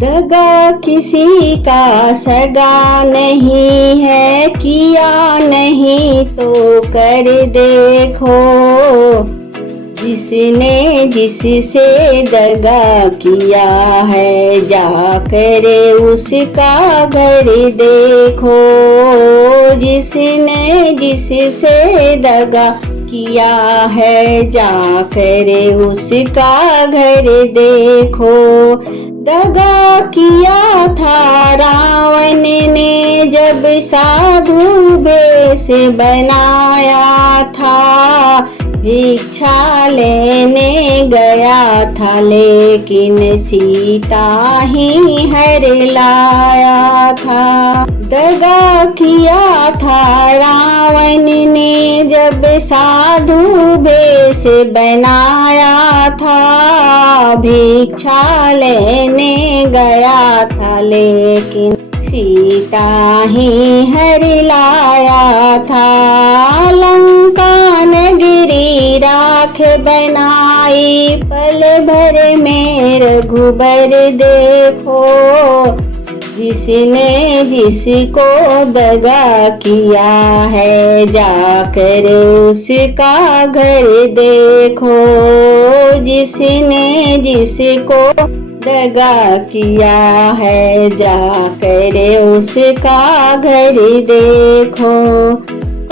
दगा किसी का सगा नहीं है, किया नहीं तो कर देखो। जिसने जिससे दगा किया है, जाकर उसका घर देखो। जिसने जिससे दगा किया है, जाकर उसका घर देखो। दगा किया था रावण ने जब साधु वेश बनाया था। भिक्षा लेने गया था लेकिन सीता ही हर लाया था। दगा किया था रावण ने जब साधु वेश बनाया था। भिक्षा लेने गया था लेकिन सीता ही हर लाया था। लंका नगरी राख बनाई, पल भर में रघुबर देखो। जिसने जिसको दगा किया है, जाकर उसका घर देखो। जिसने जिसको दगा किया है, जाकर उसका घर देखो।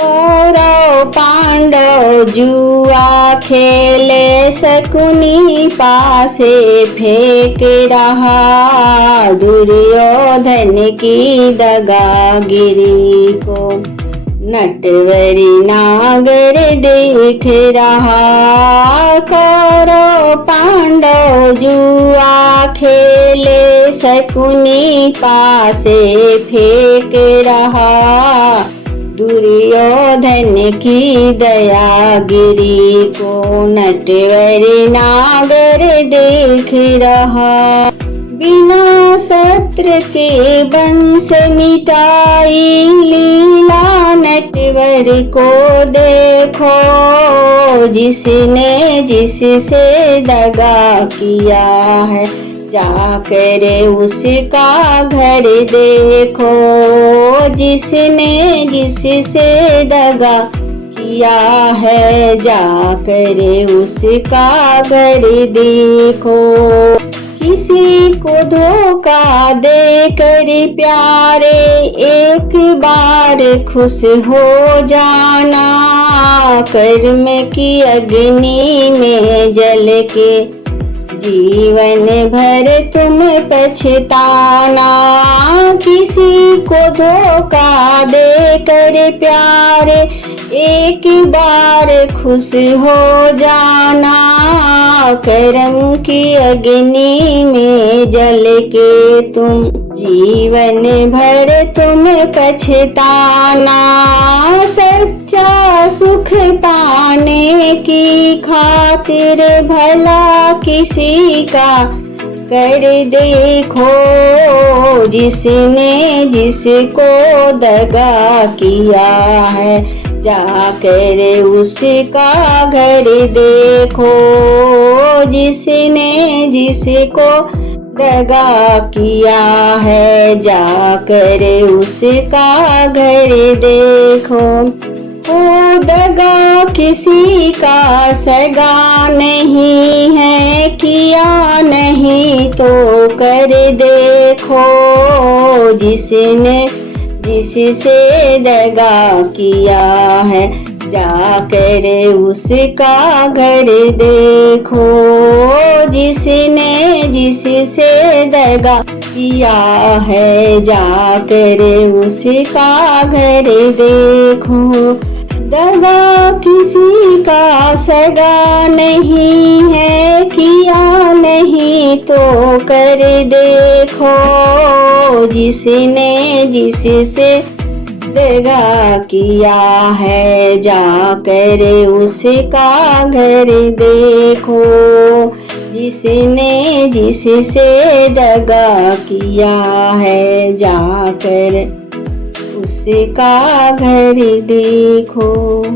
कौरव पांडव जुआ खेले, शकुनी पासे फेंक रहा। दुर्योधन की दगागिरी को नटवरी नागर देख रहा। कौरव पांडव जुआ खेले, शकुनी पासे फेंक रहा। दुर्योधन की दयागिरी को नटवरी नागर देख रहा। बिना शस्त्र के वंश मिटाई, लीला नटवर को देखो। जिसने जिससे दगा किया है, जाकर उसका घर देखो। जिसने जिससे दगा किया है, जाकर उसका घर देखो। किसी को धोखा देकर प्यारे, एक बार खुश हो जाना। कर्म की अग्नि में जल के जीवन भर तुम पछताना। किसी को धोखा देकर प्यारे, एक बार खुश हो जाना। कर्म की अग्नि में जल के तुम जीवन भर तुम पछताना। सच्चा सुख पाने की खातिर भला किसी का कर देखो। जिसने जिसको दगा किया है, जाकर उसका घर देखो। जिसने जिसको दगा किया है, जाकर उसका घर देखो। ओ दगा किसी का सगा नहीं है, किया नहीं तो कर देखो। जिसने जिससे दगा किया है, जाकर उसका घर देखो। जिसने जिससे दगा किया है, जाकर उसका घर देखो। दगा किसी का सगा नहीं है, किया नहीं तो कर देखो। जिसने जिससे दगा किया है, जाकर उसका घर देखो। जिसने जिससे दगा किया है, जाकर उसका घर देखो।